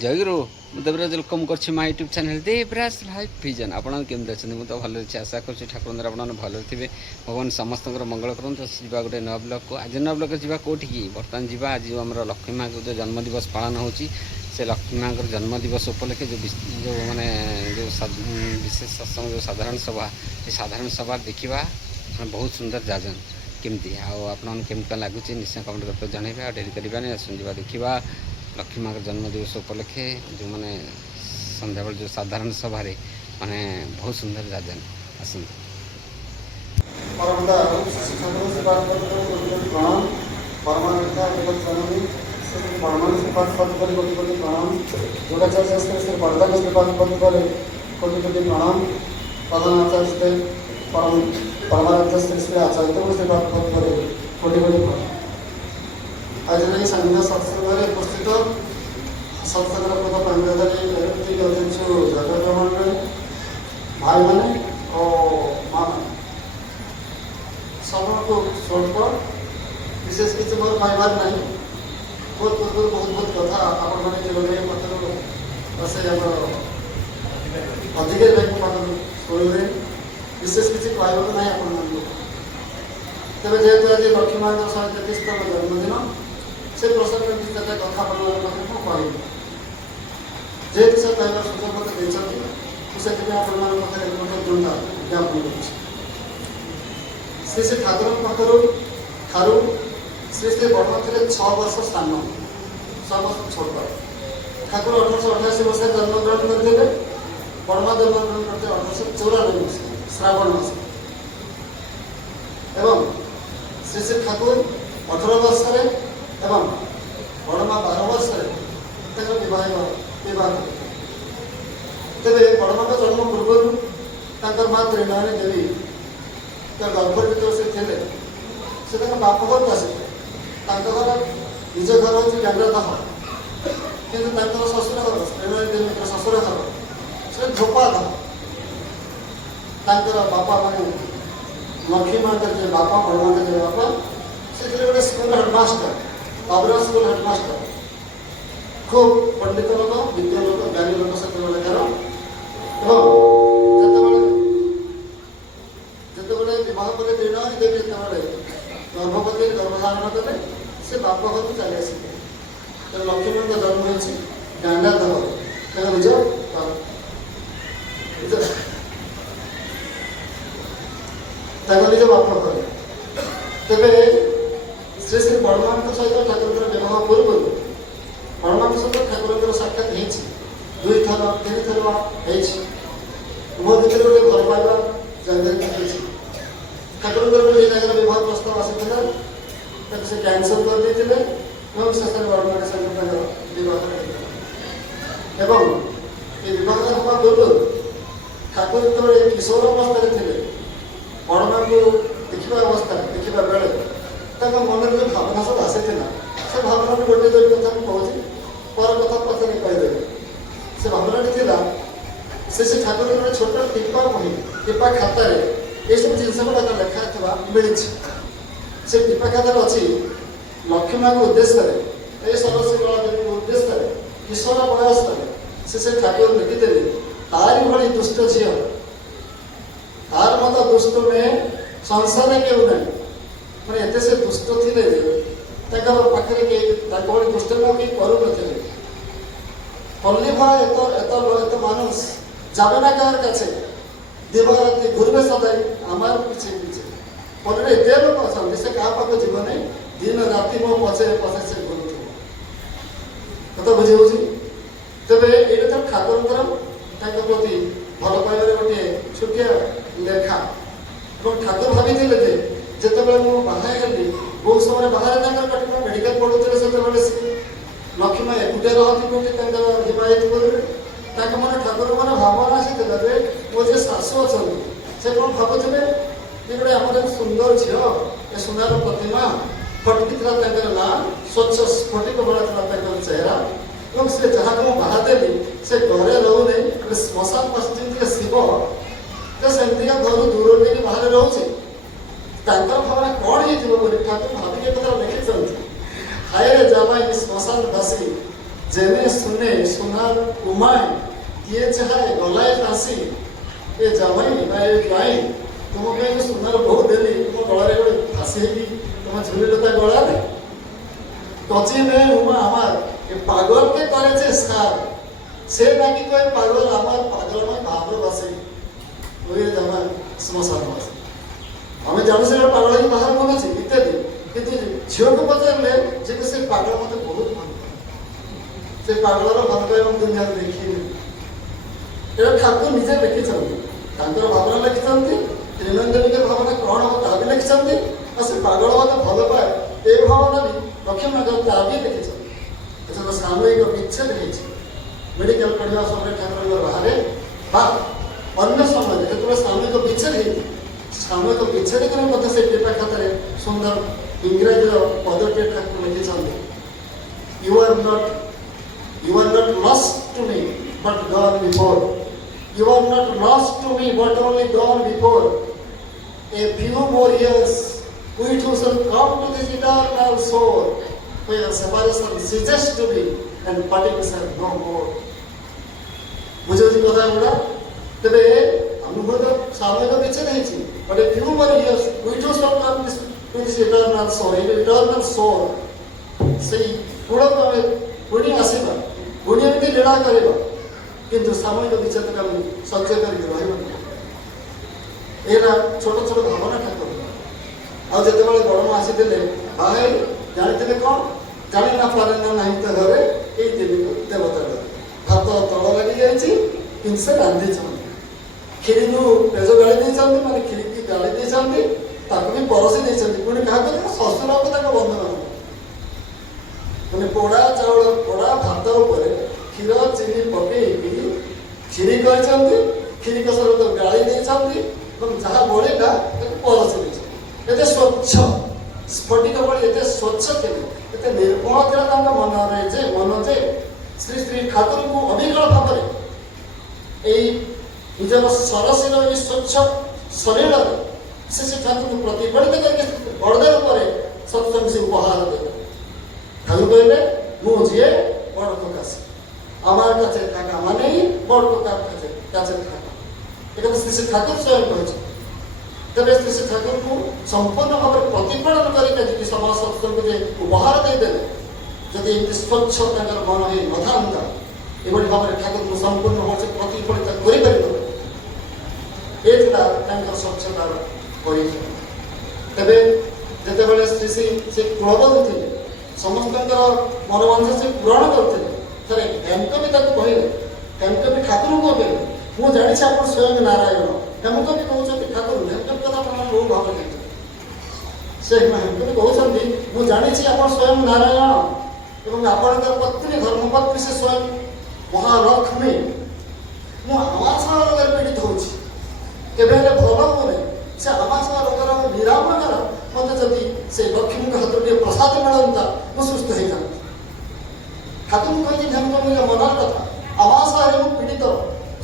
जयगुरु ମୁଁ ଦେବରାଜ ୱେଲକମ୍ କରୁଛି ମୋ YouTube channel Devraj life vision. ଆପଣ କେମିତି ଅଛନ୍ତି? ମୁଁ ତ ଭଲରେ ଅଛି, ଆଶା କରୁଛି ଠାକୁରଙ୍କ ଦ୍ୱାରା ଆପଣମାନେ ଭଲରେ ଥିବେ। ଭଗବାନ ସମସ୍ତଙ୍କର ମଙ୍ଗଳ କରନ୍ତୁ। ଯିବା ଗୋଟେ ନୂଆ ବ୍ଲଗ୍କୁ। ଆଜି ନୂଆ ବ୍ଲଗ୍ରେ ଯିବା କେଉଁଠିକି? ବର୍ତ୍ତମାନ ଯିବା ଆଜି ଆମର ଲକ୍ଷ୍ମୀ ମା'ଙ୍କ ଯେଉଁ ଜନ୍ମଦିବସ ପାଳନ ହେଉଛି, ସେ ଲକ୍ଷ୍ମୀ ମା'ଙ୍କର ଜନ୍ମଦିବସ ଉପଲକ୍ଷେ ଯେଉଁ ମାନେ ଯେଉଁ ବିଶେଷ ସତ୍ସଙ୍ଗ ଯେଉଁ ସାଧାରଣ ସଭା, ସେ ସାଧାରଣ ସଭା ଦେଖିବା ବହୁତ ସୁନ୍ଦର ଯାଜନ କେମିତି ଆଉ ଆପଣମାନଙ୍କୁ କେମିତି କ'ଣ ଲାଗୁଛି ନିଶ୍ଚୟ କମେଣ୍ଟ କରି ଜଣାଇବେ। ଆଉ ଡେରି କରିବାନି, ଆସନ୍ତୁ ଯିବା ଦେଖିବା ଲକ୍ଷ୍ମୀ ମା'ଙ୍କ ଜନ୍ମଦିବସ ଉପଲକ୍ଷେ ଯେଉଁମାନେ ସନ୍ଧ୍ୟାବେଳେ ଯେଉଁ ସାଧାରଣ ସଭାରେ ମାନେ ବହୁତ ସୁନ୍ଦର ଯାଜନ। ଆସନ୍ତୁ। आज संध्या सत्संग उपस्थित सत्संग जगत भाई मैंने और माँ सबको स्वल्प विशेष किसी मोर कहबार ना बहुत पूर्व बहुत बहुत कथा आपण मैंने जो अधिक शुणिले विशेष किसी कहबार ना आप तेज जेहेतु आज लक्ष्मी माँ 133तम जन्मदिन से प्रसंग कथा कह जेहेतु से कहना सुযোগ मत से जोटा ज्ञापन कर श्री श्री ठाकुर ठारू श्री श्री बड़ थे 6 वर्ष स्थान 6 वर्ष छोट ठाकुर 1888 मसीह जन्मग्रहण करते बड़मा जन्मग्रहण करते 1894 मसीह श्रावण मास एवं श्री श्री ठाकुर 18 वर्ष एवं बड़मा 12 वर्ष विवाह तेरे बड़मा जन्म पूर्व माँ त्रिनयनी देवी गर्भ जो से थे से बाप घर को आसी घर निज घर हूँ गंगादह कि शशुर घर त्रिनयनी देवी शशुर घर से धोपादह बापा माने लक्ष्मी माँ के बापा बड़मा के बापा से गोटे स्कूल हेडमास्टर बाबरा स्कूल हेडमास्टर खूब पंडित लोक विद्या लोक ज्ञानी लोक से विवाह पर त्रिनयनी देवी गर्भवती गर्भधारण कले से बाप घर को चली आसिले लक्ष्मी का जन्म हो गंगाधर निज निज बाप घर तेरे श्री श्री बड़मा सहित ठाकुर विवाह पूर्व बड़मा सहित ठाकुर साक्षात दुई थर 3 थर उभय भितर गोटे घर पाइबा जगह ठाकुर गोटे जगह विवाह प्रस्ताव आसाला से कैंसल कर देते शेष बड़मा सहित विवाह एवं ये विवाह हवा पूर्व ठाकुर जो किशोर अवस्था थे बड़मा को देखा अवस्था देखा बेले मन जो भावना सब आसी से भावना गोटे जो कथा कहूँ पर कथा पचार कहीदेवी से भावना से ठाकुर गोटे छोट टीपा बही टीपा खातार ये सब जिन गुड़ा लेखा मिली से टीपा खातार अच्छी लक्ष्मी माँ उद्देश्य सरस्वती कला उद्देश्य किशोर बयस से ठाकुर लिखिदेली तारी भाई दुष्ट झी तार मत दुष्ट में संसार क्यों ना मैंने एत से दुष्ट थे पाखे दुष्ट कहीं करूँ पल्ली भाई एत मानुष जाबे ना कार काছে दिवाराती घूरबे सदाई आमार पीछे पीछे पल्ली एत लोक अच्छा से क्या पाक जीव नहीं दिन राति मो पचे पचे से घूर कथा बुझे तेरे ये तो ठाकुर प्रति भल पाइबार गोटे छुटिया लेखा ठाकुर भाई जिते बाहर गली बहुत समय बाहर मेडिकल पढ़ुते से लक्ष्मी माँ एकुटिया रहती मन ठाकुर मैंने भावना आसी मो जे शाशु अच्छा से कौन भावुले ये गोटे आम सुंदर झील ए सुनार प्रतिमा फटकी ना स्वच्छ स्फटिक भरा चेहरा और से जहाँ को बाहर देली से घरे रोने श्मशान पश्चिम शिव तो सेमती घर दूर नहीं बाहर रोचे भावना कौन हो ठाकुर भाविक कथा लिखी हाय रे जावाई श्मशान बासी जेने सुने सुनार उमाय किए चाहे गलाए फांसी ए जावाई ना ए गाई तुम कहीं सुनार बहु देली तुम गलारे गोटे फांसी है तुम झुली लता गलारे कची ने उमा आमार ए पागल के करे छे सार से नाकी कोई पागल आमार पागल में भाबरो बसे ओए जमा समस्या बसे हमें जानू से पागल ही बाहर मन अच्छे इत्यादि किंतु झील को पचारे जे से पागल मत बहुत भल से पागलर भल पाइबा दुनिया देखी ए ठाकुर निजे लिखिं भावना लिखिं त्रिनयन देवी के भावना कौन हम ता भी लिखिं और से पागल मत भल पाए ये भावना भी लक्ष्मी नगर ता भी लिखिं एथर सामूहिक विच्छेद मेडिकल पढ़ा समय ठाकुर बाहर बा अन्य समय जो सामूहिक विच्छेद होती सामूहिक विच्छेद से टीपा खातर सुंदर इंग्राजी पदटे ठाकुर लिखिं you are not lost to me but gone before you are not lost to me but only gone before a few more years we too shall come to this eternal soul where separation ceases to be and partition no more बुझे कथा गुड़ा तेरे अनुभव सामूहिक विच्छेद होती but a few more years we too shall come to this eternal soul eternal soul से गुण को हमें गुणी आसीबा गुणी एमती लीला करबा किंतु सामूहिक विच्छेद का सह्य करके रहबा एरा छोट छोट भावना ठाकुर आ जते बेले बड़मा आसीथिले बाहे जानिथिले कोन जानि ना पारे ना नाही त घरे ए दिन देवता हाथ तल लगी जाइए किंतु से रांधि खीरी पेज गाड़ी देते माने खीरी की गाड़ी देते भी परसी देते पुणी क्या शशुर को बंधन मैंने पोड़ा चाउल पोड़ा भात उपर क्षीर चीनी पकई खीरी कर खीरी कसर गाड़ी देते जहाँ बड़ेगा परसी देते एते स्वच्छ स्फटिक बड़ी एते स्वच्छ थे एते निर्मल था मन जे श्री श्री ठाकुर को अविकल भाव निजर सरसीर स्वच्छ शरीर से ठाकुर को प्रतिफलित करके बड़देव पर सत्संग से उपहार दे ठाकुर कहले मुझे बड़ प्रकाश आमार काছে থাকা মানে বড় প্রকার কাছে থাকা এটা শ্রী শ্রী ঠাকুর स्वयं করেছে तबे श्री श्री ठाकुर को संपूर्ण भाव प्रतिफलन करके समाज सत्संग को उपहार देदे जदि स्वच्छ मन हो न था एभली भाव ठाकुर को संपूर्ण भाव से प्रतिफलित कर स्वच्छतार तेरे जिते श्री श्री से कुलबंधु थे समस्त मनोवांछा से पूरण करते हेमकवि कहले हेमकवि ठाकुर को कहले मुझे जानी आप स्वयं नारायण हेमकवि कहते ठाकुर हेमकवि कथा बहुत भाव से हेमकवि कहते मुझे जानी आप स्वयं नारायण एवं आपण पत्नी धर्मपत्नी से स्वयं महालक्ष्मी मुझे पीड़ित होती भल हुए से आमाशा रोगर निराम कर मत जदि से लक्ष्मी हाथ टे प्रसाद मिलता मुझे सुस्थ हो जाती ठाकुर कही हेमकवि मन कथा आमाशा पीड़ित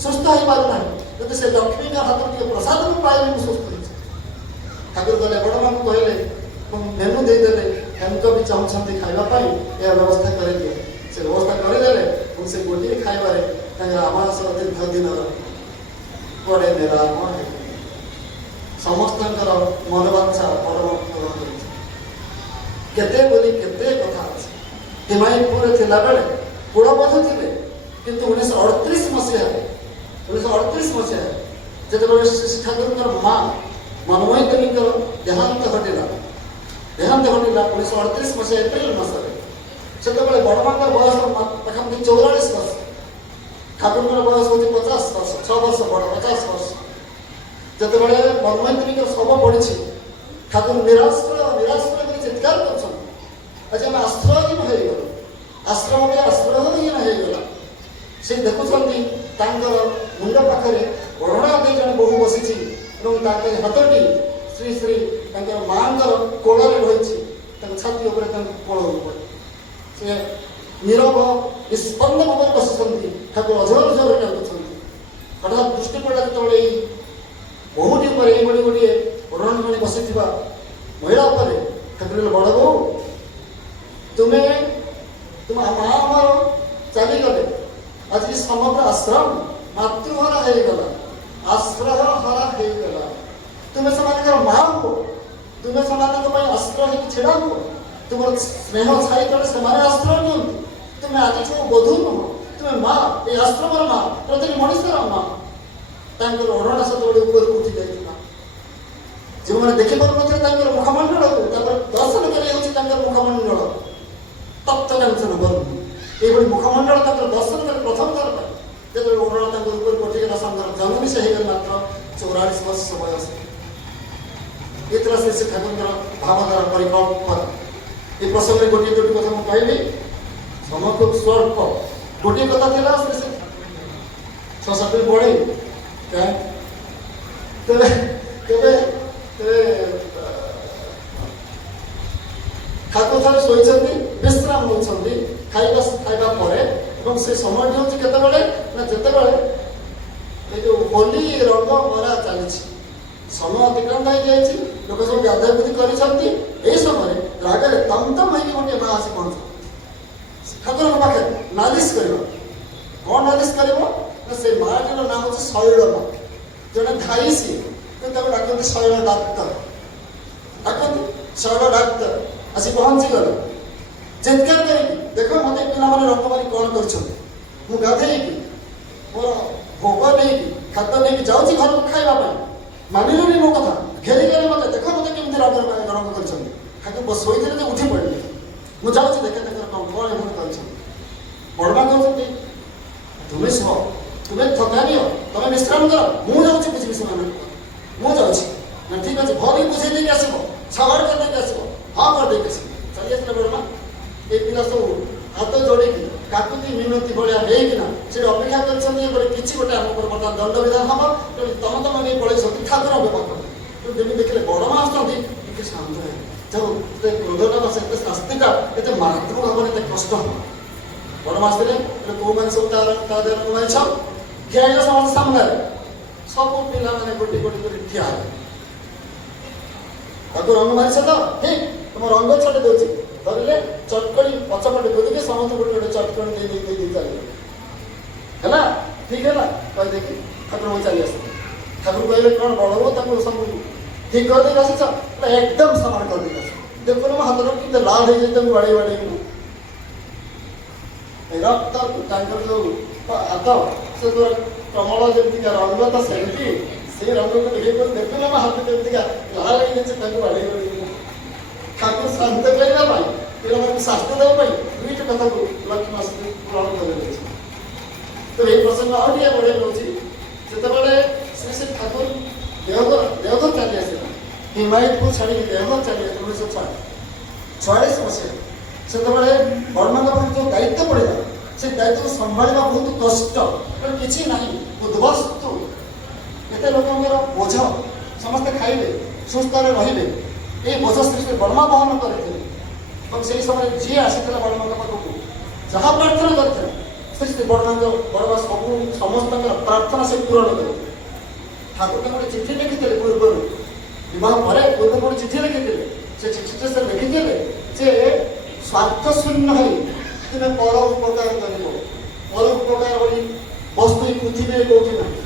सुस्थ हो पारना जब से लक्ष्मी का हाथ टे प्रसाद को पाए मुझे सुस्थ हो ठाकुर गले बड़ मान कहले मेनू देदेले हेमकवि चाहते खावाई यह व्यवस्था कर दिए से व्यवस्था करदे से गोटे खाइबार आमास दीर्घ दिन बड़े निराम समस्त मनोवांछा परम केते बोली केते कथा हिमायतपुर थिला बेले कुलबंधु थे किंतु 1938 मसीहा 1938 मसीहा जिते श्री ठाकुर माँ मनमोही देवी देहांत घटला 1938 मसीहा एप्रिल मसरे से बड़मा बयस पाखापाखि 44 वर्ष ठाकुर बयस हूँ 50 वर्ष 6 वर्ष बड़ 50 वर्ष जिते मनमोही देवी शव पड़ी ठाकुर निराश्रय चित्कार कर आश्रयहीन हो गल आश्रम भी आश्रयहीन हो गला से देखुं मुंड पाखे ओढ़णा दे जन बहु बसी हाथटी श्री श्री माँ कोल रही छाती कोल पड़े से नीरव निस्पंद भाव बसुँच ठाकुर अझर जोर डाकुं हठात दृष्टि पड़ा जो बहुटी पर ये गोटे ओढ़ण पानी बसी महिला ठाकुर बड़ बो तुम्हें तुम माँ आमर ଚାଲିଗଲେ। ଆଜି ସମଗ୍ର ଆଶ୍ରମ ମାତୃହରା ହେଇଗଲା, ଆଶ୍ରୟ ହରା ହେଇଗଲା। ତୁମେ ସେମାନଙ୍କର ମା ହୁଅ, ତୁମେ ସେମାନଙ୍କ ପାଇଁ ଆଶ୍ରୟ ହେଇକି ଛିଡ଼ା ହୁଅ। ତୁମର ସ୍ନେହ ଛାଇ ତଳେ ସେମାନେ ଆଶ୍ରୟ ନିଅନ୍ତି। ତୁମେ ଆଜିଠୁ ବଧୂ ନୁହଁ, ତୁମେ ମା, ଏ ଆଶ୍ରମର ମା, ପ୍ରତିଟି ମଣିଷର ମା। ତାଙ୍କର ଓଢ଼ଣା ସେତେବେଳେ ଉପରକୁ ଉଠି ଯାଇଥିଲା। ଯେଉଁମାନେ ଦେଖିପାରୁନଥିଲେ ତାଙ୍କର ମୁଖମଣ୍ଡଳକୁ, ତାଙ୍କର ଦର୍ଶନ କରି ହେଉଛି ତାଙ୍କର ମୁଖମଣ୍ଡଳ ତପ୍ତ କାଞ୍ଚନ ବର୍ଣ୍ଣ। ଏଇଭଳି ମୁଖମଣ୍ଡଳ ତାଙ୍କର ଦର୍ଶନ କରି ପ୍ରଥମ ଥର ପାଇଁ ଯେତେବେଳେ ଓଢ଼ଣା ତାଙ୍କ ଉପରକୁ ଉଠିଗଲା, ସାଙ୍ଗର ଜନ୍ମ ସେ ହେଇଗଲେ ମାତ୍ର 44 ବର୍ଷ ବୟସ। ଏ ଥିଲା ଶ୍ରୀ ଶ୍ରୀ ଠାକୁରଙ୍କର ଭାବଧାରା ପରିକଳ୍ପନା। ଏ ପ୍ରସଙ୍ଗରେ ଗୋଟିଏ ଦୁଇଟି କଥା ମୁଁ କହିଲି, ସମୟ ଖୁବ୍ ସ୍ୱଳ୍ପ। ଗୋଟିଏ କଥା ଥିଲା ଶ୍ରୀ ଶ୍ରୀ 6-7 ଦିନ ପଢ଼ି ତେବେ ତେବେ ତେବେ ଠାକୁର ଥରେ ଶୋଇଛନ୍ତି, ବିଶ୍ରାମ ନେଉଛନ୍ତି ଖାଇବା ପରେ। ଏବଂ ସେ ସମୟଟି ହେଉଛି କେତେବେଳେ ନା ଯେତେବେଳେ ଏ ଯେଉଁ ହୋଲି ରଙ୍ଗ ମରା ଚାଲିଛି, ସମୟ ଅତିକ୍ରାନ୍ତ ହେଇଯାଇଛି, ଲୋକ ସବୁ ଗାଧାଗୁଧି କରିଛନ୍ତି। ଏହି ସମୟରେ ରାଗରେ ତମତମ ହେଇକି ଗୋଟିଏ ମା ଆସି ପହଞ୍ଚ ଠାକୁରଙ୍କ ପାଖରେ ନାଲିସ କରିବ। କ'ଣ ନାଲିସ କରିବ ନା ସେ ମାଟିର ନାଁ ହେଉଛି ଶୈଳମା। ଜଣେ ଧାଇସି ତାକୁ ଡାକନ୍ତି ଶୈଳ ଡାକ୍ତର, ଡାକନ୍ତି ଶୈଳ ଡାକ୍ତର। ଆସି ପହଞ୍ଚିଗଲେ ଚିତ୍କାର କରିକି, ଦେଖ ମୋତେ ପିଲାମାନେ ରଙ୍ଗ ମାରି କ'ଣ କରିଛନ୍ତି। ମୁଁ ଗାଧେଇକି ମୋର ଭୋଗ ନେଇକି ଖାଦ୍ୟ ନେଇକି ଯାଉଛି ଘରକୁ ଖାଇବା ପାଇଁ, ମାନିଲେନି ମୋ କଥା, ଘେରିଗଲେ ମୋତେ, ଦେଖ ମୋତେ କେମିତି ରଙ୍ଗ କରିଛନ୍ତି। ଠାକୁର ଶୋଇଥିଲେ ଯେ ଉଠି ପଡ଼ିଲେ, ମୁଁ ଯାଉଛି ଦେଖେ ତାଙ୍କର କ'ଣ ଏମିତି କରିଛନ୍ତି। ବଡ଼ମା କହୁଛନ୍ତି ତୁମେ ଶୁଅ, ତୁମେ ଥକା ନିଅ, ତମେ ବିଶ୍ରାମ କର, ମୁଁ ଯାଉଛି ବୁଝିବି ସେମାନଙ୍କୁ। ମୁଁ ଯାଉଛି ନା ଠିକ୍ ଅଛି, ଭଲ ବୁଝେଇ ଦେଇକି ଆସିବ, ସବାର କରିଦେଇକି ଆସିବ, ହଁ କରିଦେଇକି ଆସିବ। ଚାଲି ଆସିଲେ ବଡ଼ମା। ଏ ପିଲା ସବୁ ହାତ ଯୋଡ଼ିକି କାକୁତି ମିନତି ଭଳିଆ ହେଇକିନା ସେଠି ଅପେକ୍ଷା କରିଛନ୍ତି ଏପଟେ କିଛି ଗୋଟେ ଆମ ଉପରେ ବର୍ତ୍ତମାନ ଦଣ୍ଡବିଧାନ ହବ। ତମ ନେଇ ପଳେଇଛନ୍ତି ଠାକୁର ବ୍ୟବହାର କରନ୍ତି। ଯେମିତି ଦେଖିଲେ ବଡ଼ମା ଆସୁଛନ୍ତି, ଟିକେ ଶାନ୍ତ ହେବେ, ଯୋଉ ଏତେ କ୍ରୋଧଟା ବା ଏତେ ଶାସ୍ତିଟା ଏତେ ମାରାତ୍ମକ ହବନି, ଏତେ କଷ୍ଟ ହବ। ବଡ଼ମା ଆସିଥିଲେ, କୋଉମାନେ ସବୁ ତା ଦେହରେ ମାରିଛ ଠିଆ ହେଇଗଲା ସମସ୍ତେ ସାମ୍ନାରେ। ସବୁ ପିଲାମାନେ ଗୋଟି ଗୋଟି କରି ଠିଆ ହେଲେ। ତାକୁ ରଙ୍ଗ ମାରିଛ ତ, ଠିକ୍, ତମ ରଙ୍ଗ ଛାଡ଼ି ଦେଉଛି। ଧରିଲେ ଚଟକଣି ପଛପଟେ କରିକି ସମସ୍ତେ ଗୋଟେ ଗୋଟେ ଚଟକଣି ଦେଇ ଚାଲିଲେ। ହେଲା, ଠିକ୍ ହେଲା କହିଦେଇକି ଠାକୁରଙ୍କୁ ଚାଲି ଆସିଲେ। ଠାକୁର କହିଲେ କ'ଣ ବଡ଼ ହବ, ତାଙ୍କୁ ସବୁ ଠିକ୍ କରିଦେଇକି ଆସିଛ? ଏକଦମ ସମାନ କରିଦେଇକି ଆସିଛ। ଦେଖୁନ ମୋ ହାତଟା କେତେ ଲାଲ ହେଇଯାଇଛି, ତାଙ୍କୁ ବାଡ଼େଇକି ରକ୍ତ ତାଙ୍କର ଯୋଉ ହାତ ସେ ଯୋଉ କମଳ ଯେମିତିକା ରଙ୍ଗ ତ ସେମିତି, ସେଇ ରଙ୍ଗକୁ ଇଏ କରି ଦେଖୁନ ମୋ ହାତ ଯେମିତିକା ଲାଲ ହେଇଯାଇଛି, ତାଙ୍କୁ ବାଡ଼େଇ ଠାକୁର ଶାନ୍ତ କରିବା ପାଇଁ, ପିଲାମାନଙ୍କୁ ଶାସ୍ତି ଦେବା ପାଇଁ ଦୁଇଟି କଥାକୁ ଲକ୍ଷ୍ମୀ ଆସି ପୂରଣ କରିଦେଇଛି। ତ ଏହି ପ୍ରସଙ୍ଗ ଆଉ ଟିକେ ବଢ଼େଇ ରହୁଛି। ଯେତେବେଳେ ଶ୍ରୀ ଶ୍ରୀ ଠାକୁର ଦେଓଘର ଚାଲି ଆସିଲା, ହିମାୟତକୁ ଛାଡ଼ିକି ଦେଓଘର ଚାଲି ଆସିଲା 1946 ମସିହାରେ, ସେତେବେଳେ ବଡ଼ମାଙ୍କ ପାଖରେ ଯେଉଁ ଦାୟିତ୍ୱ ପଡ଼ିଲା, ସେ ଦାୟିତ୍ୱକୁ ସମ୍ଭାଳିବା ବହୁତ କଷ୍ଟ। କିଛି ନାହିଁ, ଉଦ୍ବସ୍ତୁ, ଏତେ ଲୋକଙ୍କର ବୋଝ, ସମସ୍ତେ ଖାଇବେ, ସୁସ୍ଥରେ ରହିବେ, এই ବୋଝ ଶ୍ରୀ ଶ୍ରୀ ବଡ଼ମା ବହନ କରିଥିଲେ। ଏବଂ ସେହି ସମୟରେ ଯିଏ ଆସିଥିଲା ବଡ଼ମାଙ୍କ ପାଖକୁ ଯାହା ପ୍ରାର୍ଥନା କରିଥିଲା, ଶ୍ରୀ ଶ୍ରୀ ବଡ଼ମା ସମସ୍ତଙ୍କର ପ୍ରାର୍ଥନା ସେ ପୂରଣ କଲେ। ଠାକୁର ଗୋଟେ ଚିଠି ଲେଖିଥିଲେ ପୂର୍ବରୁ, ବିବାହ ପରେ ପୂର୍ବରୁ ଗୋଟେ ଚିଠି ଲେଖିଥିଲେ। ସେ ଚିଠିରେ ସେ ଲେଖିଥିଲେ ଯେ ସ୍ୱାର୍ଥ ଶୂନ୍ୟ ହେଇ ତୁମେ ପର ଉପକାର କରିବ। ପର ଉପକାର ଭଳି ବସ୍ତୁ ଏ ପୃଥିବୀରେ କୋଉଠି ନାହିଁ।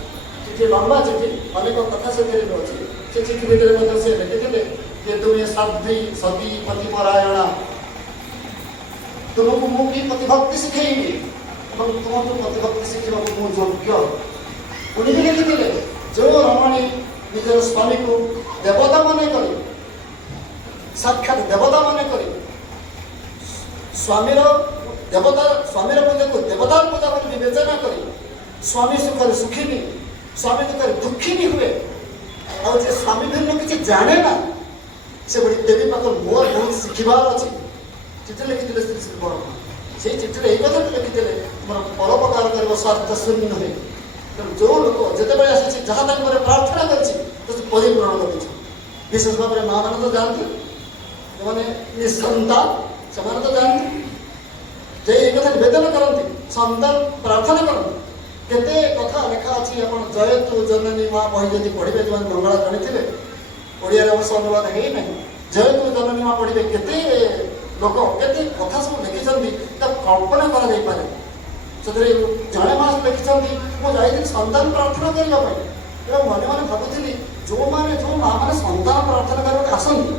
ଚିଠି ଲମ୍ବା ଚିଠି, ଅନେକ କଥା ସେଥିରେ ଅଛି। ସେ ଚିଠି ଭିତରେ ମଧ୍ୟ ସେ ଲେଖିଥିଲେ ଯେ ତୁମେ ସାଧ୍ୱୀ ସତୀ ପତିପରାୟଣା, ତୁମକୁ ମୁଁ କି ପ୍ରତିଭକ୍ତି ଶିଖେଇବି ଏବଂ ତୁମକୁ ପ୍ରତିଭକ୍ତି ଶିଖିବାକୁ ମୁଁ ଯୋଗ୍ୟ। ପୁଣି ବି ଲେଖିଥିଲେ ଯେଉଁ ରମଣୀ ନିଜର ସ୍ୱାମୀକୁ ଦେବତା ମନେ କରି, ସାକ୍ଷାତ ଦେବତା ମନେ କରି, ସ୍ୱାମୀର ପୂଜାକୁ ଦେବତାର ପୂଜା ବୋଲି ବିବେଚନା କରି ସ୍ୱାମୀ ସୁଖରେ ସୁଖିନି, ସ୍ୱାମୀ ଦୁଃଖରେ ଦୁଃଖିନୀ ହୁଏ, ଆଉ ଯେ ସ୍ୱାମୀ ଭିନ୍ନ କିଛି ଜାଣେ ନା, ସେଭଳି ଦେବୀ ପାଖରୁ ମୋର ବହୁତ ଶିଖିବାର ଅଛି। ଚିଠି ଲେଖିଥିଲେ ଶ୍ରୀ ଶ୍ରୀ ବଡ଼ମା। ସେଇ ଚିଠିରେ ଏଇ କଥାଟି ଲେଖିଥିଲେ, ମୋର ପରୋପକାର କରିବ ସ୍ୱାର୍ଥ ଶୂନ୍ୟ ନୁହେଁ। ତେଣୁ ଯେଉଁ ଲୋକ ଯେତେବେଳେ ଆସିଛି ଯାହା ତାଙ୍କର ପ୍ରାର୍ଥନା କରିଛି ତ ସେ ପରିପୂରଣ କରିଛି। ବିଶେଷ ଭାବରେ ମା ମାନେ ତ ଯାଆନ୍ତି, ଯେଉଁମାନେ ନିଃସନ୍ତାନ ସେମାନେ ତ ଯାଆନ୍ତି, ଯେ ଏଇ କଥା ନିବେଦନ କରନ୍ତି, ସନ୍ତାନ ପ୍ରାର୍ଥନା କରନ୍ତି। କେତେ କଥା ଲେଖା ଅଛି, ଆପଣ ଜୟତୁ ଜନନୀ ମା ବହି ଯଦି ପଢ଼ିବେ, ଯେଉଁମାନେ ମଙ୍ଗଳା ଜାଣିଥିବେ, ଓଡ଼ିଆରେ ଅବଶ୍ୟ ଅନୁବାଦ ହେଇନାହିଁ, ଜୟତୁ ଜନନୀ ମା ପଢ଼ିବେ, କେତେ ଲୋକ କେତେ କଥା ସବୁ ଲେଖିଛନ୍ତି, ତାକୁ କଳ୍ପନା କରାଯାଇପାରେ। ସେଥିରେ ଜଣେ ମା ଲେଖିଛନ୍ତି ମୁଁ ଯାଇଥିଲି ସନ୍ତାନ ପ୍ରାର୍ଥନା କରିବା ପାଇଁ ଏବଂ ମନେ ମନେ ଭାବୁଥିଲି ଯେଉଁ ମା ମାନେ ସନ୍ତାନ ପ୍ରାର୍ଥନା କରିବାକୁ ଆସନ୍ତି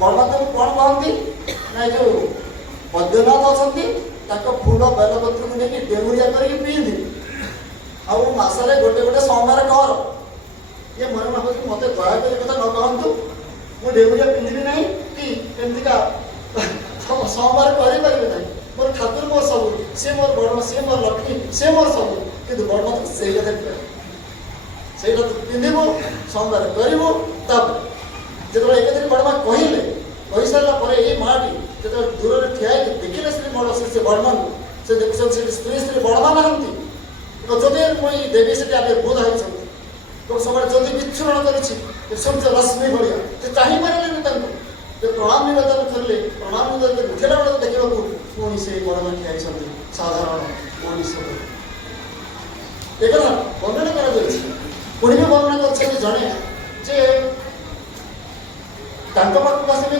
ବଡ଼ମାତାକୁ କ'ଣ କହନ୍ତି ନା ଏ ଯେଉଁ ବୈଦ୍ୟନାଥ ଅଛନ୍ତି ତାଙ୍କ ଫୁଲ ବେଲପତ୍ରକୁ ନେଇକି ଡେଉଁରିଆ କରିକି ପିଇନ୍ତି ଆଉ ମାସରେ ଗୋଟେ ଗୋଟେ ସୋମବାର କର ଇଏ ମନେ ଭାବୁଛି ମୋତେ ଦୟାକରି କଥା ନ କହନ୍ତୁ ମୁଁ ଡେଉଁରିଆ ପିନ୍ଧିବି ନାହିଁ କି ଏମିତିକା ସୋମବାର କରିପାରିବି ନାହିଁ ମୋର ଠାକୁର ମୋର ସବୁ ସିଏ ମୋର ବଡ଼ ସିଏ ମୋର ଲକ୍ଷ୍ମୀ ସିଏ ମୋର ସବୁ କିନ୍ତୁ ବଡ଼ମାତା ସେଇ କଥା ସେଇଟା ପିନ୍ଧିବୁ ସୋମବାର କରିବୁ ତାପରେ ଯେତେବେଳେ ଏକଦିନ ବଡ଼ମା କହିଲେ କହିସାରିଲା ପରେ ଏଇ ମାଟି ଯେତେବେଳେ ଦୂରରେ ଠିଆ ହେଇକି ଦେଖିଲେ ଶ୍ରୀ ବଡ଼ ସେ ବଡ଼ମାନଙ୍କୁ ସେ ଦେଖୁଛନ୍ତି ସେଠି ସ୍ତ୍ରୀ ବଡ଼ମା ନାହାନ୍ତି ଜ୍ୟୋତିର୍ମୟୀ ଦେବୀ ସେଠି ଆବିର୍ଭୂତ ହେଇଛନ୍ତି ଏବଂ ସବୁବେଳେ ଜ୍ୟୋତି ବିଚ୍ଛୁରଣ କରିଛି ସୂର୍ଯ୍ୟ ରଶ୍ମି ଭଳିଆ ସେ ଚାହିଁପାରିଲେନି ତାଙ୍କୁ ଯେ ପ୍ରଣାମ ନିବେଦନ କରିଲେ ପ୍ରଣାମ ନିବେଦନ ଉଠିଲା ବେଳକୁ ଦେଖିବାକୁ ପୁଣି ସେଇ ବଡ଼ମା ଠିଆ ହେଇଛନ୍ତି ସାଧାରଣ ମଣିଷ ଏକଥା ବର୍ଣ୍ଣନା କରାଯାଇଛି ପୁଣି ବି ବର୍ଣ୍ଣନା କରିଛନ୍ତି ଜଣେ ଯେ ତାଙ୍କ ପାଖକୁ ଆସିଲେ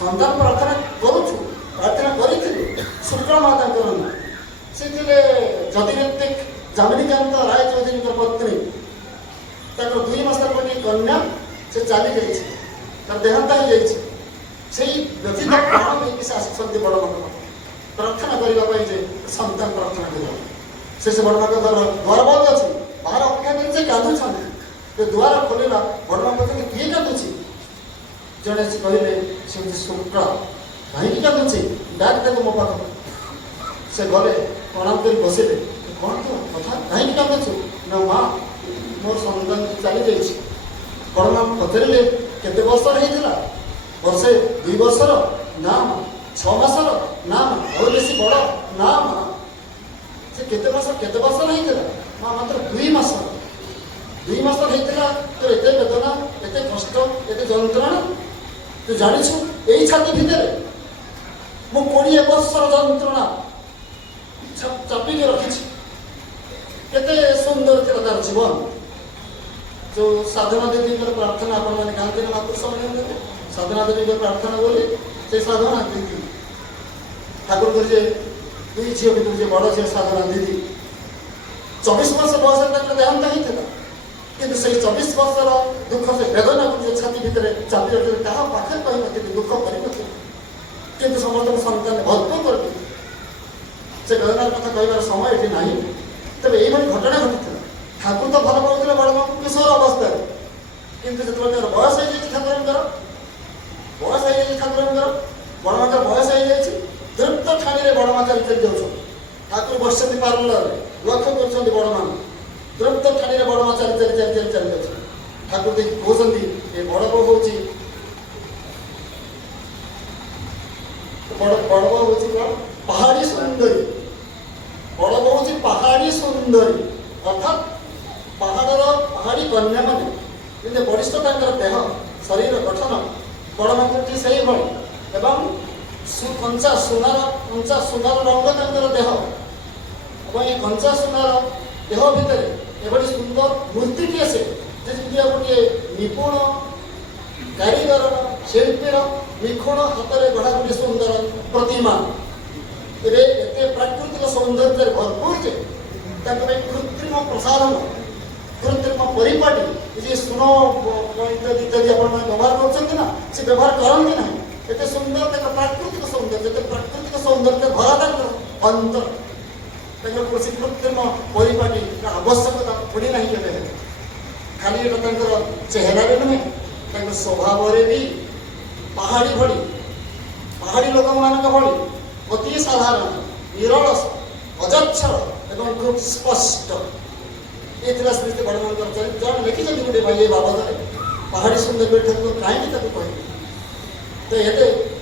ସନ୍ତାନ ପ୍ରାର୍ଥନା କରୁଛୁ ପ୍ରାର୍ଥନା କରିଥିଲୁ ଶୁକ୍ଳ ମା ତାଙ୍କର ନାଁ ସେ ଥିଲେ ଜ୍ୟୋତିରିତ୍ତିକ ଜାମିନୀକାନ୍ତ ରାୟ ଚୌଧୁରୀଙ୍କ ପତ୍ନୀ ତାଙ୍କର 2 ମାସର ଗୋଟିଏ କନ୍ୟା ସେ ଚାଲି ଯାଇଛି ତାର ଦେହାନ୍ତ ହେଇଯାଇଛି ସେଇ ବ୍ୟତୀତ ପ୍ରାଣ ନେଇକି ସେ ଆସିଛନ୍ତି ବଡ଼ମାଙ୍କ ପାଖକୁ ପ୍ରାର୍ଥନା କରିବା ପାଇଁ ଯେ ସନ୍ତାନ ପ୍ରାର୍ଥନା କରିବା ସେ ବଡ଼ମାଙ୍କ ଦ୍ୱାର ବନ୍ଦ ଅଛି ବାହାର ଅପେକ୍ଷା କରି ସେ କାନ୍ଦୁଛନ୍ତି ଯେ ଦ୍ୱାର ଖୋଲିଲା ବଡ଼ମା କହୁଛନ୍ତି କିଏ କାନ୍ଦୁଛି ଜଣେ କହିଲେ ସେ ହେଉଛି ଶୁକ୍ଳ କାହିଁକି କାନ୍ଦୁଛି ଡାକ ତାକୁ ମୋ ପାଖକୁ ସେ ଗଲେ ପ୍ରଣାମ କରି ବସିଲେ କ'ଣ ତ କଥା କାହିଁକି କାନ୍ଦୁଛୁ ନା ମା ମୋର ସନ୍ତାନ ଚାଲିଯାଇଛି ବଡ଼ମା ପଚାରିଲେ କେତେ ବର୍ଷର ହେଇଥିଲା ବର୍ଷେ 2 ବର୍ଷର ନା ମା 6 ମାସର ନା ମା ଆଉ ବେଶୀ ବଡ଼ ନା ମା ସେ କେତେ ବର୍ଷର ହେଇଥିଲା ମା ମାତ୍ର 2 ମାସର 2 ମାସର ହେଇଥିଲା ତୋ ଏତେ ବେଦନା ଏତେ କଷ୍ଟ ଏତେ ଯନ୍ତ୍ରଣା ତୁ ଜାଣିଛୁ ଏଇ ଛାତି ଭିତରେ ମୁଁ 20 ବର୍ଷର ଯନ୍ତ୍ରଣା ଚାପିକି ରଖିଛି କେତେ ସୁନ୍ଦର ଥିଲା ତାର ଜୀବନ ଯେଉଁ ସାଧନା ଦେବୀଙ୍କର ପ୍ରାର୍ଥନା ଆପଣମାନେ ଗାଆନ୍ତି ନା ମହାପୁରୁଷ ମାନେ ସାଧନା ଦେବୀଙ୍କର ପ୍ରାର୍ଥନା ବୋଲି ସେ ସାଧନା ଦିଦି ଠାକୁରଙ୍କର ଯେ 2 ଝିଅ ଭିତରୁ ଯେ ବଡ଼ ଝିଅ ସାଧନା ଦିଦି 24 ବର୍ଷ ବୟସରେ ତାଙ୍କର ଦେହାନ୍ତ ହେଇଥିଲା କିନ୍ତୁ ସେଇ 24 ବର୍ଷର ଦୁଃଖ ସେ ବେଦନାକୁ ଯେ ଛାତି ଭିତରେ ଚାପି ରଖିଥିଲେ କାହା ପାଖରେ କହିନଥିଲି ଦୁଃଖ କରିନଥିଲେ କିନ୍ତୁ ସମସ୍ତଙ୍କ ସନ୍ତାନ ଭରପୁର କରିଥିଲେ ସେ ବେଦନାର କଥା କହିବାର ସମୟ ଏଠି ନାହିଁ ତେବେ ଏଇଭଳି ଘଟଣା ଘଟିଥିଲା ଠାକୁର ତ ଭଲ ପାଉଥିଲେ ବଡ଼ମାଙ୍କୁ କିଶୋର ଅବସ୍ଥାରେ କିନ୍ତୁ ଯେତେବେଳେ ତାଙ୍କର ବୟସ ହେଇଯାଇଛି ଠାକୁରଙ୍କର ବଡ଼ମାଙ୍କର ବୟସ ହେଇଯାଇଛି ତୃପ୍ତ ଠାଣିରେ ବଡ଼ମା ଚାଲି ଚାଲି ଯାଉଛନ୍ତି ଠାକୁର ବସିଛନ୍ତି ପାର୍ଲରରେ ଲକ୍ଷ୍ୟ କରୁଛନ୍ତି ବଡ଼ମାଙ୍କୁ ତୃପ୍ତ ଠାଣିରେ ବଡ଼ମା ଚାଲି ଯାଉଛନ୍ତି ଠାକୁର ଦେଖି କହୁଛନ୍ତି ଏ ବଡ଼ ବୋଉ ହେଉଛି ପାହାଡ଼ି ସୁନ୍ଦରୀ ବଡ଼ ବୋଉ ହେଉଛି ପାହାଡ଼ି ସୁନ୍ଦରୀ ଅର୍ଥାତ୍ ପାହାଡ଼ି କନ୍ୟାମାନେ ଯେମିତି ବରିଷ୍ଠ ତାଙ୍କର ଦେହ ଶରୀର ଗଠନ ବଡ଼ମାଙ୍କର ଠିକ୍ ସେଇଭଳି ଏବଂ କଞ୍ଚା ସୁନାର ରଙ୍ଗ ତାଙ୍କର ଦେହ ଏବଂ ଏ କଞ୍ଚା ସୁନାର ଦେହ ଭିତରେ ଏଭଳି ସୁନ୍ଦର ମୂର୍ତ୍ତିଟିଏ ସେ ଯେମିତି ଗୋଟିଏ ନିପୁଣ କାରିଗରର ଶିଳ୍ପୀର ନିଖୁଣ ହାତରେ ଗଢ଼ା ଗୋଟିଏ ସୁନ୍ଦର ପ୍ରତିମା ଏବେ ଏତେ ପ୍ରାକୃତିକ ସୌନ୍ଦର୍ଯ୍ୟରେ ଭରପୁର ଯେ ତାଙ୍କ ପାଇଁ କୃତ୍ରିମ ପ୍ରସାଧନ କୃତ୍ରିମ ପରିପାଟି ଯେ ସୁନ ଇତ୍ୟାଦି ଆପଣମାନେ ବ୍ୟବହାର କରୁଛନ୍ତି ନା ସେ ବ୍ୟବହାର କରନ୍ତି ନାହିଁ ଏତେ ସୁନ୍ଦର ତାଙ୍କ ପ୍ରାକୃତିକ ସୌନ୍ଦର୍ଯ୍ୟ ଭରା ତାଙ୍କର ଅନ୍ତର ତାଙ୍କର କୌଣସି କୃତ୍ରିମ ପରିପାଟି ଆବଶ୍ୟକତା ପଡ଼ି ନାହିଁ କେବେ ହେଲେ ଖାଲି ଏଟା ତାଙ୍କର ଚେହେରାରେ ନୁହେଁ ତାଙ୍କ ସ୍ୱଭାବରେ ବି ପାହାଡ଼ି ଲୋକମାନଙ୍କ ଭଳି ଅତି ସାଧାରଣ ନିରଳ ଅଜଚ୍ଛଳ ଏବଂ ଖୁବ୍ ସ୍ପଷ୍ଟ ଏ ଥିଲା ଶ୍ରୀ ଶ୍ରୀ ବଡ଼ମାନଙ୍କର ଚରିତ୍ର ଜଣେ ଲେଖିଛନ୍ତି ଗୋଟେ ଭାଇ ଏ ବାବଦରେ ପାହାଡ଼ି ସୁନ୍ଦର ଠାକୁର କାହିଁକି ତାକୁ କହିବେ ତ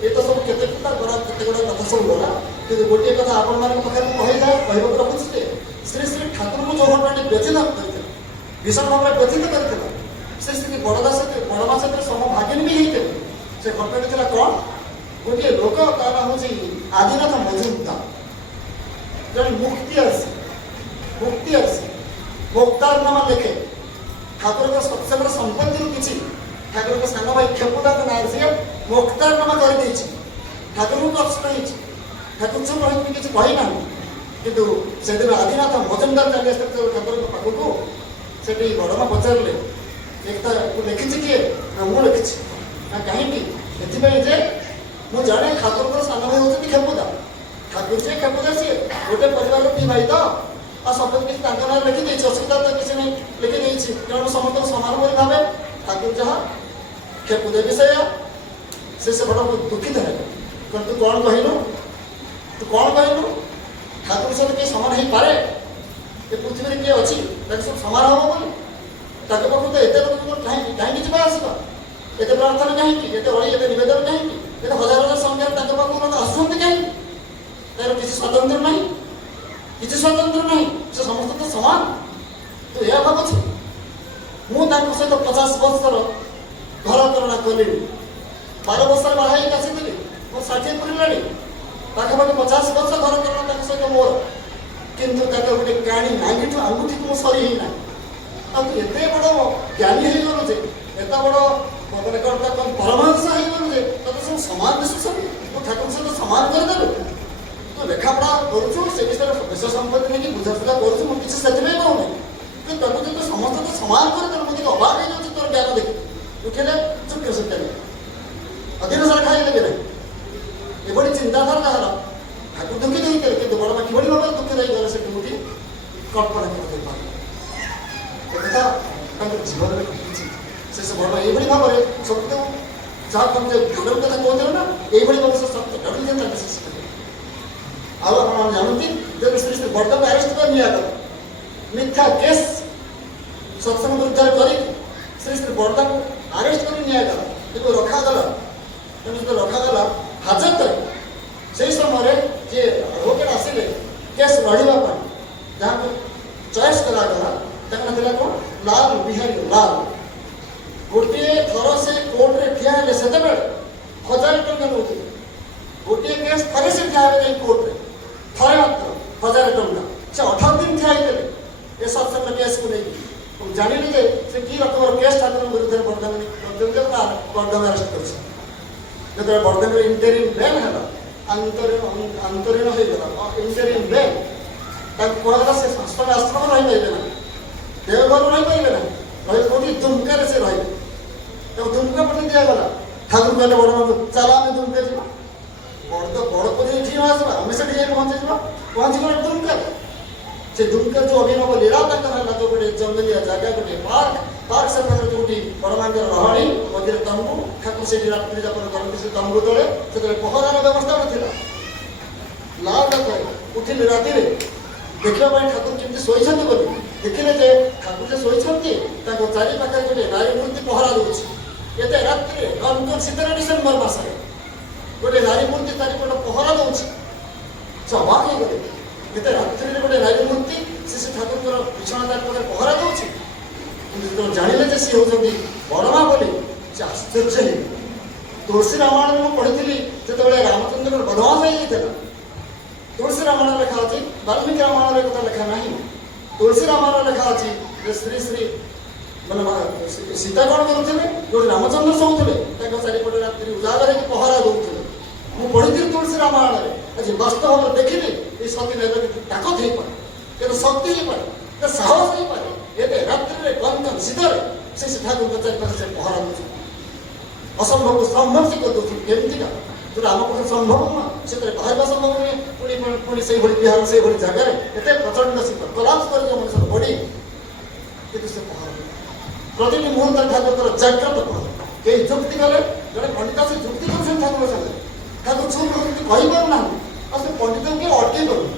ଏ ତ ସବୁ କେତେ ଗୁଡ଼ା କଥା ସବୁ ଗଲା କିନ୍ତୁ ଗୋଟିଏ କଥା ଆପଣମାନଙ୍କ ପାଖରେ ମୁଁ କହିବାକୁ ରଖୁଛି ଯେ ଶ୍ରୀ ଶ୍ରୀ ଠାକୁରଙ୍କୁ ଯେଉଁ ଘଟଣାଟି ବ୍ୟତୀତ କରିଥିଲା ଭୀଷଣ ଭାବରେ ବ୍ୟତୀତ କରିଥିଲା ଶ୍ରୀ ଶ୍ରୀ ବଡ଼ମା ସେଥିରେ ସମଭାଗିନୀ ବି ହେଇଥିଲେ ସେ ଘଟଣାଟି ଥିଲା କ'ଣ ଗୋଟିଏ ଲୋକ ତା ନାଁ ହେଉଛି ଆଦିନାଥ ମଜୁମଦାର ଜଣେ ମୁକ୍ତି ଆସି ମୁକ୍ତାରନାମା ଲେଖେ ଠାକୁରଙ୍କ ସତ୍ସଙ୍ଗର ସମ୍ପତ୍ତିରୁ କିଛି ଠାକୁରଙ୍କ ସାନ ଭାଇ ଖେପୁଦାଙ୍କ ନାଁରେ ସିଏ ମୁକ୍ତାରନାମା କରିଦେଇଛି ଠାକୁରଙ୍କୁ କଷ୍ଟ ହେଇଛି ଠାକୁର ଚୁପ ରହିକି କିଛି କହିନାହାନ୍ତି କିନ୍ତୁ ସେଦିନ ଆଦିନାଥ ମଜୁମଦାର ଚାଲି ଆସିଥିଲେ ଠାକୁରଙ୍କ ପାଖକୁ। ସେଠି ବଡ଼ମା ପଚାରିଲେ ଏକତାକୁ ଲେଖିଛି କିଏ? ନା ମୁଁ ଲେଖିଛି। ନା କାହିଁକି? ଏଥିପାଇଁ ଯେ ମୁଁ ଜାଣେ ଠାକୁରଙ୍କର ସାନ ଭାଇ ହେଉଛନ୍ତି ଖେପୁଦା। ଠାକୁର ଯିଏ ଖେପୁଦା ସିଏ ଗୋଟେ ପରିବାରର ଦି ଭାଇ ତ, ଆଉ ସବୁ କିଛି ତାଙ୍କ ନାଁରେ ଲେଖିଦେଇଛି, ଅସୁବିଧା ତ କିଛି ନାହିଁ, ଲେଖିଦେଇଛି। ତେଣୁ ସମସ୍ତଙ୍କୁ ସମାନ ବୋଲି ଭାବେ। ଠାକୁର ଯାହା ଖେପୁଦା ବି ସେଇଆ। ସେ ବଡ଼ ଦୁଃଖିତ ହେଲେ, ତୁ କ'ଣ କହିଲୁ? ତୁ କ'ଣ କହିଲୁ? ଠାକୁର ସହିତ କିଏ ସମାନ ହେଇପାରେ? ଏ ପୃଥିବୀରେ କିଏ ଅଛି ତାକୁ ସବୁ ସମାନ ହବ ବୋଲି? ତାଙ୍କ ପାଖକୁ ତ ଏତେ ଲୋକ କାହିଁକି ଯିବା ଆସିବା? ଏତେ ପ୍ରାର୍ଥନା କାହିଁକି? ଏତେ ଅଳି, ଏତେ ନିବେଦନ କାହିଁକି? ଏତେ ହଜାର ହଜାର ସଂଖ୍ୟାରେ ତାଙ୍କ ପାଖକୁ ଲୋକ ଆସୁଛନ୍ତି କାହିଁକି? ତାର କିଛି ସ୍ୱାତନ୍ତ୍ର୍ୟ ନାହିଁ, କିଛି ସ୍ୱାତନ୍ତ୍ର୍ୟ ନାହିଁ। ସେ ସମସ୍ତେ ତ ସମାନ। ତୁ ଏହା ଭାବୁଛୁ? ମୁଁ ତାଙ୍କ ସହିତ 50 ବର୍ଷର ଘର କରଣା କଲିଣି। 12 ବର୍ଷରେ ବାହା ହେଇକି ଆସିଥିଲି, ମୋର 60 ପୁରିଲାଣି। ପାଖାପାଖି 50 ବର୍ଷ ଘର କରଣା ତାଙ୍କ ସହିତ ମୋର। କିନ୍ତୁ ତାଙ୍କ ଗୋଟେ କାଣି ଆଙ୍ଗୁଠିକୁ ମୁଁ ସରି ହେଇନାହିଁ। ଆଉ ତୁ ଏତେ ବଡ଼ ଜ୍ଞାନୀ ହେଇଗଲୁ ଯେ, ଏତେ ବଡ଼ ମାନେ କ'ଣ ତା ପରମହଂସ ହେଇଗଲୁ ଯେ ତତେ ସବୁ ସମାନ ଦିଶୁଛନ୍ତି। ତୁ ଠାକୁର ସହିତ ସମାନ କରିଦେଲୁ। ତୁ ଲେଖାପଢ଼ା କରୁଛୁ, ସେ ବିଷୟରେ ବିଷୟ ସମ୍ପତ୍ତି ନେଇକି ବୁଝାସୁଝା କରୁଛୁ, ମୁଁ କିଛି ସେଥିପାଇଁ କହୁନି। କିନ୍ତୁ ତାକୁ ଯଦି ସମସ୍ତେ ତ ସମାନ କରିଦେଲୁ, ମୁଁ ଟିକେ ଅବାକ ହେଇଯାଉଛି ତୋର ଜ୍ଞାନ ଦେଖି। ଉଠିଲେ ଚୁପ୍ ସେ ଜ୍ଞାନ ଅଧୀନ ସାରା ଖାଇଲେ ବି ନାହିଁ। ଏଭଳି ଚିନ୍ତାଧାରା ଯାହାର ଠାକୁର ଦୁଃଖିତ ହେଇଥିଲେ। କିନ୍ତୁ ବଡ଼ମା କିଭଳି ଭାବରେ ଦୁଃଖିତ ହେଇଗଲେ ସେଠି ଉଠି କଳ୍ପନା କରିପାରିଲେ। ଏକଥା ତାଙ୍କର ଜୀବନରେ ଘଟିଛି। ସେ ବଡ଼ ଏଇଭଳି ଭାବରେ ସତ୍ୟ ଯାହା କହୁଛେ ଠାକୁର କଥା କହୁଥିଲେ ନା, ଏଇଭଳି ଭାବରେ ସେ ସତ୍ୟ ଘଟିଲେ ତାଙ୍କ ସୃଷ୍ଟି କଲେ। ଆଉ ଆପଣମାନେ ଜାଣନ୍ତି ଯେବେ ଶ୍ରୀ ଶ୍ରୀ ବର୍ତ୍ତମାନ ଆରେଷ୍ଟ କରି ନିଆଗଲା, ମିଥ୍ୟା କେସ୍ ସତ୍ସଙ୍ଗ ଉଦ୍ଧାର କରିକି ଶ୍ରୀ ଶ୍ରୀ ବର୍ଦ୍ଧାକୁ ଆରେଷ୍ଟ କରି ନିଆଗଲା। କିନ୍ତୁ ରଖାଗଲା, ରଖାଗଲା ହାଜତରେ। ସେହି ସମୟରେ ଯିଏ ଆଡଭୋକେଟ୍ ଆସିଲେ କେସ୍ ଲଢ଼ିବା ପାଇଁ, ଯାହାକୁ ଚଏସ୍ କରାଗଲା, ତାଙ୍କ ନାଁ ଥିଲା କ'ଣ? ଲାଲ ବିହାରୀ ଲାଲ। ଗୋଟିଏ ଥର ସେ କୋର୍ଟରେ ଠିଆ ହେଲେ ସେତେବେଳେ 1000 ଟଙ୍କା ନେଉଥିଲେ। ଗୋଟିଏ କେସ୍ ଥରେ ସେ ଠିଆ ହେଲେ ଯାଇ କୋର୍ଟରେ, ଥରେ ମାତ୍ର 1000 ଟଙ୍କା। ସେ 18 ଦିନ ଠିଆ ହେଇଥିଲେ ଏ ସତ୍ସଙ୍ଗ କେସ୍କୁ ନେଇକି। ଜାଣିଲେ ଯେ ସେ କି ରକମର କେସ୍ ଠାକୁରଙ୍କ ବିରୁଦ୍ଧରେ ବର୍ଦ୍ଧମାନ ଆରେଷ୍ଟ କରିଛି। ଯେତେବେଳେ ବର୍ଦ୍ଧମାନର ଇଣ୍ଟେରିମ୍ ବେଲ୍ ହେଲା, ଅନ୍ତରୀଣ ହେଇଗଲା, ଇଣ୍ଟେରିମ୍ ବେଲ୍, ତାଙ୍କୁ କୁହାଗଲା ସେ ସଂସ୍ଥାନ ଆଶ୍ରମ ରହିପାରିବେ ନାହିଁ, ଦେଓଘର ରହିପାରିବେ ନାହିଁ, ରହିବେ କୋଉଠି? ଦୁମକାରେ ସେ ରହିବେ। ତାକୁ ଦୁମକା ପଠେଇ ଦିଆଗଲା। ଠାକୁର କହିଲେ ବଡ଼ମାନଙ୍କୁ, ଚାଲ ଆମେ ଦୁମକା ଯିବା। ବଡ଼ ପୋଜି ଏଠି ନ ଆସିବା, ଆମେ ସେଠି ଯାଇ ପହଞ୍ଚିଯିବା। ପହଞ୍ଚିଗଲା ଦୁମକାରେ। ସେ ଦୁମକା ଯେଉଁ ଅଭିନବ ଲୀଳା ତାଙ୍କର ହେଲା, ଯେଉଁ ଗୋଟେ ଜଙ୍ଗଲିଆ ଜାଗା, ଗୋଟେ ପାର୍କ ସେ ପାଖରେ ଯେଉଁଠି ବଡ଼ମାଙ୍କର ରହଣି, ମନ୍ଦିର ତମ୍ବୁ, ଠାକୁର ସେଠି ରାତ୍ରି ଯାପନ କରନ୍ତି ସେ ତମ୍ବୁ ତଳେ। ସେତେବେଳେ ପହରାର ବ୍ୟବସ୍ଥା ନଥିଲା। ଲାଲ ଲୋକ ଉଠିଲେ ରାତିରେ ଦେଖିବା ପାଇଁ ଠାକୁର କେମିତି ଶୋଇଛନ୍ତି ବୋଲି। ଦେଖିଲେ ଯେ ଠାକୁର ଯେ ଶୋଇଛନ୍ତି, ତାଙ୍କ ଚାରି ପାଖରେ ଗୋଟେ ନାରୀ ମୂର୍ତ୍ତି ପହରା ଦେଉଛି। ଏତେ ରାତିରେ ଶୀତରେ ଡିସେମ୍ବର ମାସରେ ଗୋଟେ ନାରୀ ମୂର୍ତ୍ତି ଚାରିପଟ ପହରା ଦେଉଛି। ସେ ଅବାକ ହେଇଗଲେ। ଏତେ ରାତ୍ରିରେ ଗୋଟେ ନାରୀ ମୂର୍ତ୍ତି ସେ ଠାକୁରଙ୍କର ବିଛଣା ଚାରିପଟେ ପହରା ଦେଉଛି। କିନ୍ତୁ ଯେତେବେଳେ ଜାଣିଲେ ଯେ ସିଏ ହେଉଛନ୍ତି ବଡ଼ମା ବୋଲି, ସେ ଆଶ୍ଚର୍ଯ୍ୟ ହେଇଗଲେ। ତୁଳସୀ ରାମାୟଣରେ ମୁଁ ପଢ଼ିଥିଲି, ଯେତେବେଳେ ରାମଚନ୍ଦ୍ରଙ୍କର ବନବାସ ହେଇଯାଇଥିଲା, ତୁଳସୀ ରାମାୟଣ ଲେଖା ଅଛି, ବାଲ୍ମୀକି ରାମାୟଣରେ କଥା ଲେଖା ନାହିଁ। ତୁଳସୀ ରାମାୟଣ ଲେଖା ଅଛି ଯେ ଶ୍ରୀ ଶ୍ରୀ ମାନେ ସୀତା କ'ଣ କରୁଥିଲେ? ଯୋଉଠି ରାମଚନ୍ଦ୍ର ଶୋଉଥିଲେ, ତାଙ୍କ ଚାରିପଟେ ରାତ୍ରି ଉଜାଗର ହେଇକି ପହରା ଦେଉଥିଲେ। ମୁଁ ପଢ଼ିଥିଲି ତୁଳସୀ ରାମାୟଣରେ। ଆଜି ବାସ୍ତବ ଭାବରେ ଦେଖିଲି এই ସତୀ ନେଲେ କିନ୍ତୁ ତାକତ ହେଇପାରେ, କିନ୍ତୁ ଶକ୍ତି ହେଇପାରେ, ସାହସ ହେଇପାରେ। ଏତେ ରାତ୍ରିରେ କଞ୍ଚନ ଶୀତରେ ସେ ଠାକୁରଙ୍କ ଚାରିପାଖେ ସେ ପହରା ଦେଉଛନ୍ତି। ଅସମ୍ଭବକୁ ସମ୍ଭବ ସେ କରିଦେଉଛନ୍ତି। କେମିତିକା? ଯୋଉଟା ଆମ ପକ୍ଷରେ ସମ୍ଭବ ନୁହଁ, ସେଥିରେ ବାହାରିବା ସମ୍ଭବ ନୁହେଁ। ପୁଣି ସେଇଭଳି ବିହାର, ସେଇଭଳି ଜାଗାରେ ଏତେ ପ୍ରଚଣ୍ଡ ଶୀତ କଲାପ୍ସ କରିବ ମଣିଷର ବଡି, କିନ୍ତୁ ସେ ପହରା ପ୍ରତିଟି ମୁହୂର୍ତ୍ତରେ ଠାକୁରଙ୍କର ଜାଗ୍ରତ ପହରା। କେହି ଯୁକ୍ତି କଲେ, ଜଣେ ପଣ୍ଡିତ ସେ ଯୁକ୍ତି କରୁଛନ୍ତି ଠାକୁର ସାଙ୍ଗରେ, ଠାକୁର ଚୁପ୍ ରହୁଛନ୍ତି, କହିପାରୁନାହାନ୍ତି। ଆଉ ସେ ପଣ୍ଡିତଙ୍କୁ କିଏ ଅଟକେଇ ପାରୁନି।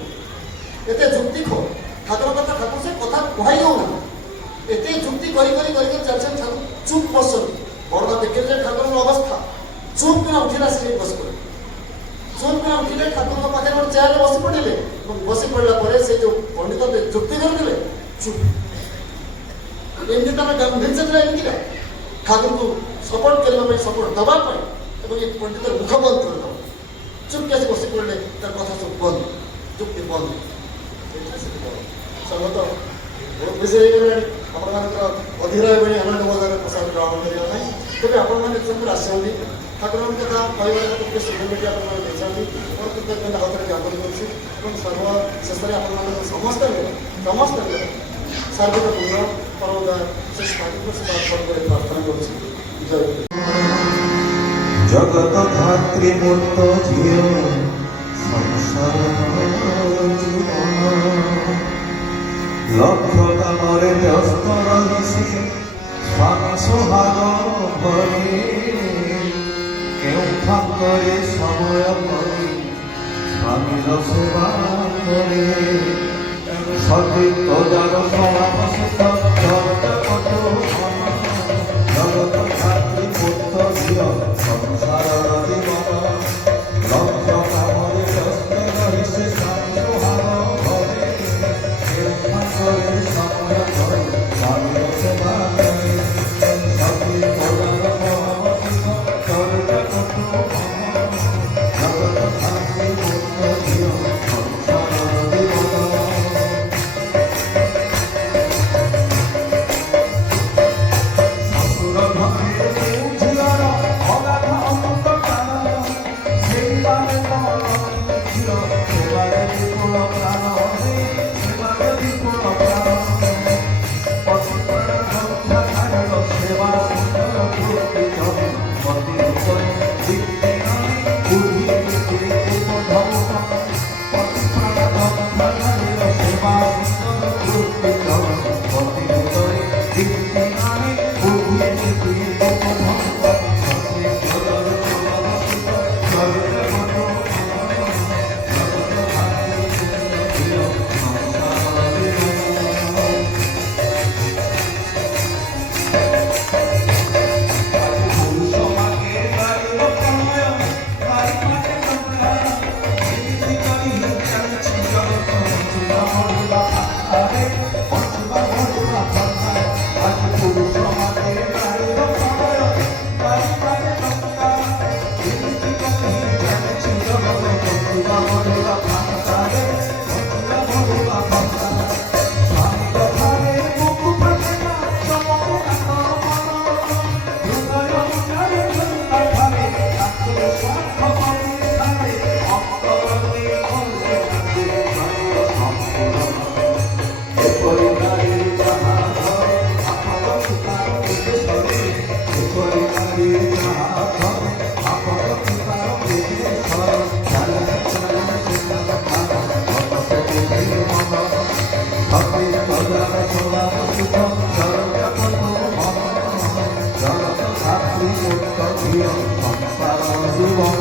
ଏତେ ଯୁକ୍ତି ଖୋର ଠାକୁର କଥା, ଠାକୁର ସେ କଥା କୁହାଇ ଦେଉନାହାନ୍ତି। ଏତେ ଯୁକ୍ତି କରି ଚାଲିଛନ୍ତି, ଠାକୁର ଚୁପ୍ ବସନ୍ତି। ବଡ଼ମା ଦେଖିଲେ ଯେ ଠାକୁରଙ୍କ ଅବସ୍ଥା, ଚୁପ୍ କିନା ଉଠିଲା, ସେ ବସି ପଡ଼ିଲେ। ଚୁପ୍ କିନା ଉଠିଲେ, ଠାକୁରଙ୍କ ପାଖରେ ଗୋଟେ ଚେୟାରରେ ବସି ପଡ଼ିଲେ। ଏବଂ ବସି ପଡ଼ିଲା ପରେ ସେ ଯେଉଁ ପଣ୍ଡିତ ଯୁକ୍ତି କରୁଥିଲେ, ଚୁପ୍। ଏମିତି ତାର ଗାମ୍ଭୀର୍ଯ୍ୟ ଥିଲା। ଏମିତିକା ଠାକୁରଙ୍କୁ ସପୋର୍ଟ କରିବା ପାଇଁ, ସପୋର୍ଟ ଦେବା ପାଇଁ, ଏବଂ ଏ ପଣ୍ଡିତର ମୁଖ ବନ୍ଦ କରିଦେବା। ଚୁପ୍ ଆସି ବସି ପଡ଼ିଲେ, ତାର କଥା ସବୁ ବନ୍ଦ, ଯୁକ୍ତି ବନ୍ଦ। ସଙ୍ଗତ ବହୁତ ବେଶୀ ହେଇଗଲାଣି। ଆପଣମାନଙ୍କର ଅଧୀର ଏଭଳି ଆନନ୍ଦ ବଜାର ପ୍ରସାଦ ଗ୍ରହଣ କରିବା ପାଇଁ। ତେବେ ଆପଣମାନେ ଯେତେବେଳେ ଆସିଛନ୍ତି, ଠାକୁରଙ୍କ କଥା କହିବାର ଟିକେ ସୁବିଧା ଆପଣ ଦେଇଛନ୍ତି ମୋର କୃତଜ୍ଞତା ହାତରେ ଜ୍ଞାପନ କରୁଛି ଏବଂ ସର୍ବଶେଷରେ ଆପଣମାନଙ୍କ ସମସ୍ତଙ୍କ ସାର୍ବିକ ପୂର୍ଣ୍ଣ ପରମଦା ସେ ସ୍ୱାଧୀନ ସେବା ଅର୍ପଣ କରି ପ୍ରାର୍ଥନା କରୁଛି। ଜୟ জগত ধাত্রী মূর্ত ঝিও সংসার জীবন লক্ষ্য কামরে ব্যস্ত রহিছি স্বামী সোহাগ ভরে কেউ ফাঁকরে সময় করি স্বামীর সেবা করে সতী তোজার সমাবসিত জগত ধাত্রী মূর্ত ঝিও সংসারর জীবন লক্ষ্য কামরে ব্যস্ত রহিছে স্বামী সোহাগ ভরে কেউ ফাঁকরে সময় করি স্বামীর সেবা করে সতী তোজার সমাবসিত জগত ধাত্রী মূর্ত ঝিও সংসারর জীবন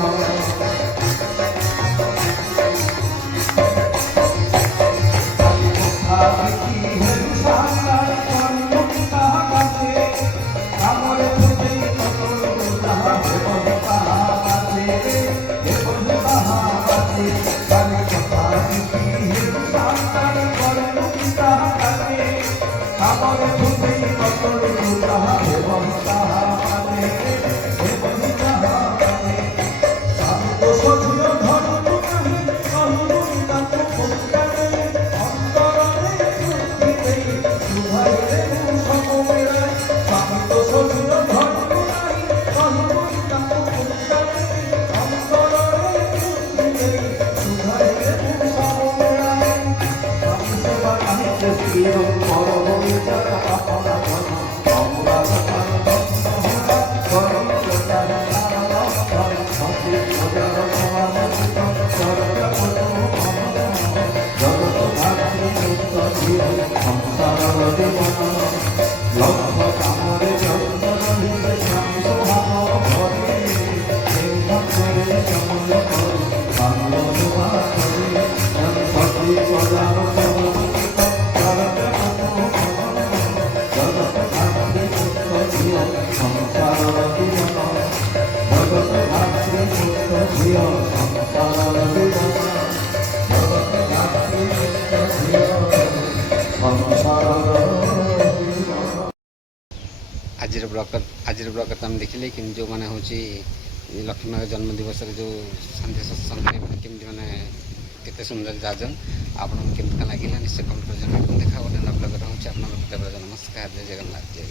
आज ब्लग आम देखिले कि जो मैंने हूँ लक्ष्मी माँ जन्म दिवस जो शांति सत्संग केमती मैंने केते सुंदर जाजन आपन केमती लगे निश्चय कमेंट कर देखा गोटे ब्लग रोचे आप नमस्कार जय जगन्नाथ जय।